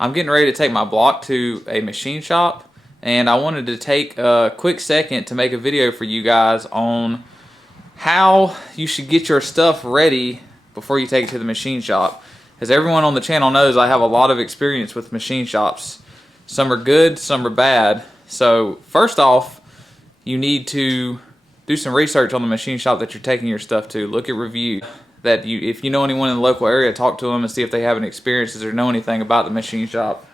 I'm getting ready to take my block to a machine shop, and I wanted to take a quick second to make a video for you guys on how you should get your stuff ready before you take it to the machine shop. As everyone on the channel knows, I have a lot of experience with machine shops. Some are good, some are bad. So first off, you need to do some research on the machine shop that you're taking your stuff to. Look at reviews. If you know anyone in the local area, talk to them and see if they have any experiences or know anything about the machine shop.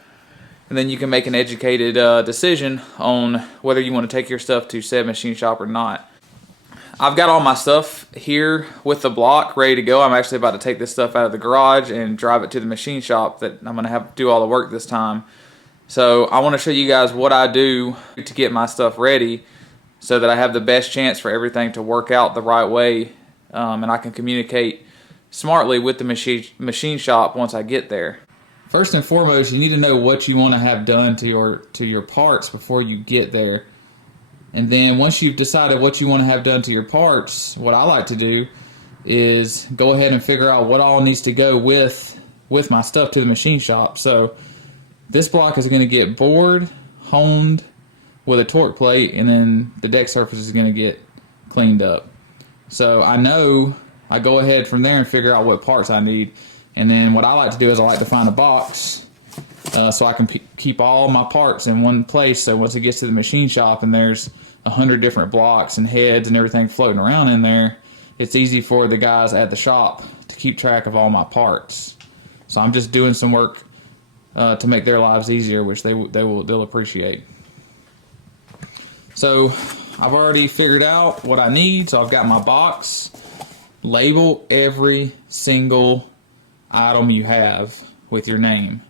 And then you can make an educated decision on whether you want to take your stuff to said machine shop or not. I've got all my stuff here with the block ready to go. I'm actually about to take this stuff out of the garage and drive it to the machine shop that I'm going to have to do all the work this time. So I want to show you guys what I do to get my stuff ready so that I have the best chance for everything to work out the right way, and I can communicate smartly with the machine shop once I get there. First and foremost, you need to know what you want to have done to your parts before you get there. And then once you've decided what you want to have done to your parts, what I like to do is go ahead and figure out what all needs to go with my stuff to the machine shop. So this block is going to get bored, honed with a torque plate, and then the deck surface is going to get cleaned up. So I go ahead from there and figure out what parts I need. And then what I like to do is I like to find a box so I can keep all my parts in one place. So once it gets to the machine shop and there's 100 different blocks and heads and everything floating around in there, it's easy for the guys at the shop to keep track of all my parts. So I'm just doing some work to make their lives easier, which they'll appreciate. So I've already figured out what I need, so I've got my box. Label every single item you have with your name.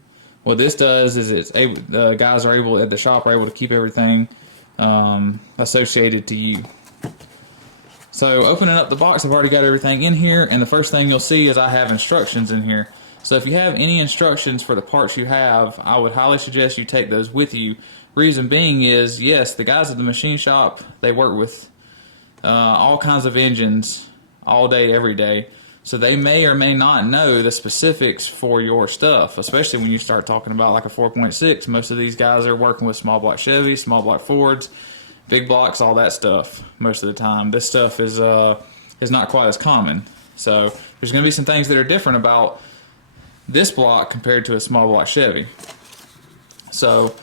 What this does is the guys at the shop are able to keep everything associated to you. So opening up the box, I've already got everything in here, and the first thing you'll see is I have instructions in here. So if you have any instructions for the parts you have, I would highly suggest you take those with you. Reason being is, yes, the guys at the machine shop, they work with all kinds of engines all day, every day. So they may or may not know the specifics for your stuff, especially when you start talking about like a 4.6. Most of these guys are working with small block Chevys, small block Fords, big blocks, all that stuff most of the time. This stuff is not quite as common. So there's going to be some things that are different about this block compared to a small block Chevy. So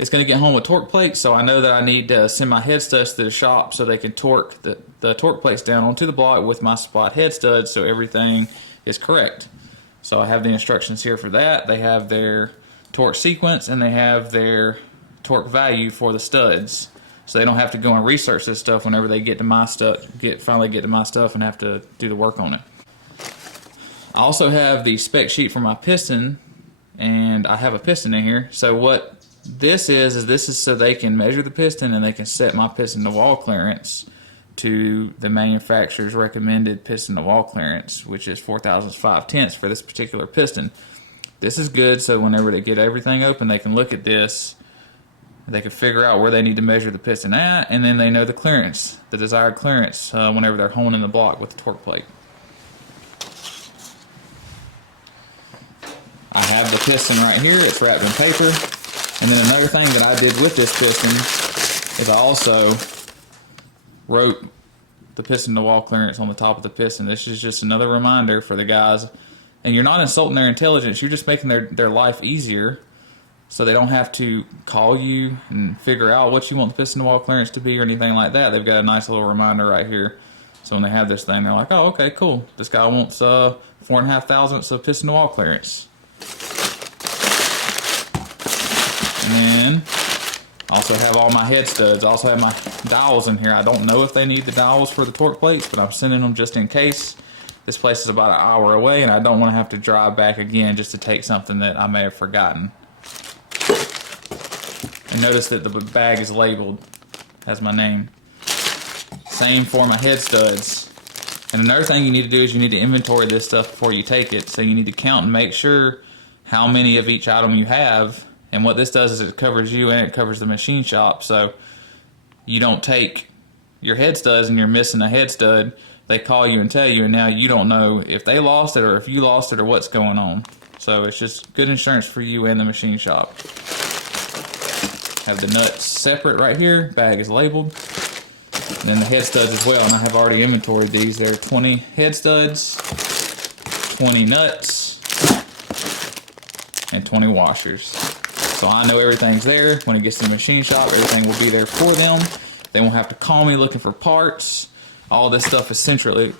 it's going to get home with torque plates, so I know that I need to send my head studs to the shop so they can torque the torque plates down onto the block with my spot head studs so everything is correct. So I have the instructions here for that. They have their torque sequence and they have their torque value for the studs. So they don't have to go and research this stuff whenever they get to my stuff, finally get to my stuff and have to do the work on it. I also have the spec sheet for my piston, and I have a piston in here. So what this is so they can measure the piston and they can set my piston to wall clearance to the manufacturer's recommended piston to wall clearance, which is 4,5/10 for this particular piston. This is good, so whenever they get everything open, they can look at this, they can figure out where they need to measure the piston at, and then they know the clearance, the desired clearance, whenever they're honing the block with the torque plate. I have the piston right here, it's wrapped in paper. And then another thing that I did with this piston is I also wrote the piston to wall clearance on the top of the piston. This is just another reminder for the guys. And you're not insulting their intelligence, you're just making their life easier so they don't have to call you and figure out what you want the piston to wall clearance to be or anything like that. They've got a nice little reminder right here. So when they have this thing, they're like, oh, okay, cool. This guy wants 4.5 thousandths of piston to wall clearance. And then I also have all my head studs. I also have my dowels in here. I don't know if they need the dowels for the torque plates, but I'm sending them just in case. This place is about an hour away, and I don't want to have to drive back again just to take something that I may have forgotten. And notice that the bag is labeled, has my name. Same for my head studs. And another thing you need to do is you need to inventory this stuff before you take it. So you need to count and make sure how many of each item you have. And what this does is it covers you and it covers the machine shop. So you don't take your head studs and you're missing a head stud. They call you and tell you, and now you don't know if they lost it or if you lost it or what's going on. So it's just good insurance for you and the machine shop. Have the nuts separate right here. Bag is labeled. And then the head studs as well. And I have already inventoried these. There are 20 head studs, 20 nuts, and 20 washers. So I know everything's there. When it gets to the machine shop, everything will be there for them. They won't have to call me looking for parts. All this stuff is centrally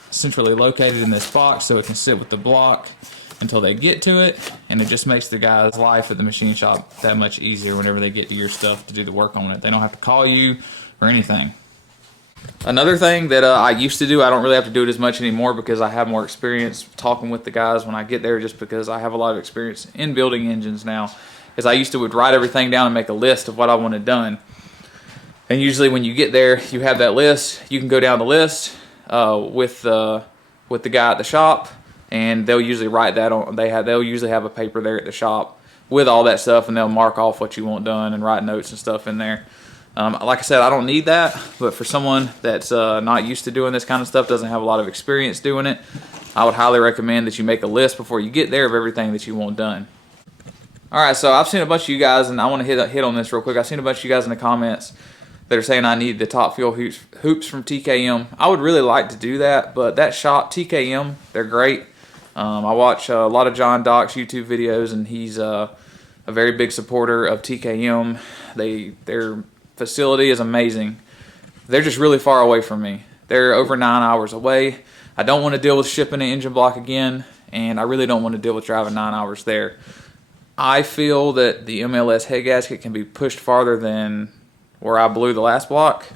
located in this box, so it can sit with the block until they get to it, and it just makes the guy's life at the machine shop that much easier whenever they get to your stuff to do the work on it. They don't have to call you or anything. Another thing that I used to do, I don't really have to do it as much anymore because I have more experience talking with the guys when I get there, just because I have a lot of experience in building engines now, is I used to would write everything down and make a list of what I wanted done. And usually when you get there, you have that list. You can go down the list with the guy at the shop, and they'll usually write that on. They'll usually have a paper there at the shop with all that stuff, and they'll mark off what you want done and write notes and stuff in there. Like I said, I don't need that, but for someone that's not used to doing this kind of stuff, doesn't have a lot of experience doing it, I would highly recommend that you make a list before you get there of everything that you want done. Alright, so I've seen a bunch of you guys, and I want to hit on this real quick. I've seen a bunch of you guys in the comments that are saying I need the top fuel hoops from TKM. I would really like to do that, but that shop, TKM, they're great. I watch a lot of John Dock's YouTube videos, and he's a very big supporter of TKM. Their facility is amazing. They're just really far away from me. They're over 9 hours away. I don't want to deal with shipping an engine block again, and I really don't want to deal with driving 9 hours there. I feel that the MLS head gasket can be pushed farther than where I blew the last block.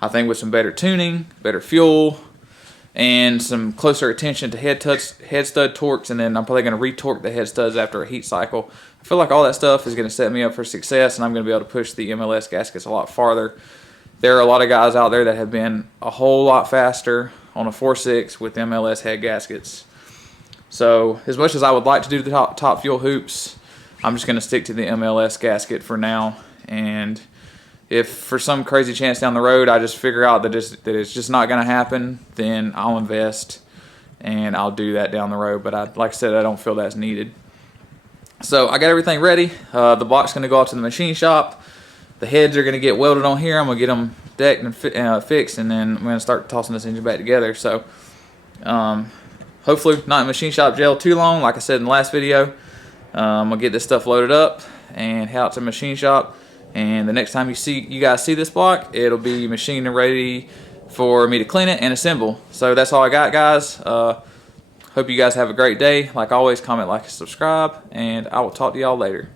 I think with some better tuning, better fuel, and some closer attention to head stud torques, and then I'm probably going to retorque the head studs after a heat cycle. I feel like all that stuff is going to set me up for success, and I'm going to be able to push the MLS gaskets a lot farther. There are a lot of guys out there that have been a whole lot faster on a 4.6 with MLS head gaskets. So as much as I would like to do the top fuel hoops, I'm just going to stick to the MLS gasket for now. And if for some crazy chance down the road I just figure out that it's just not going to happen, then I'll invest and I'll do that down the road. But like I said, I don't feel that's needed. So I got everything ready. The block's going to go out to the machine shop. The heads are going to get welded on here. I'm going to get them decked and fixed, and then I'm going to start tossing this engine back together. So hopefully not in machine shop jail too long. Like I said in the last video, I'm going to get this stuff loaded up and head out to the machine shop. And the next time you guys see this block, it'll be machined and ready for me to clean it and assemble. So that's all I got, guys. Hope you guys have a great day. Like always, comment, like, and subscribe, and I will talk to y'all later.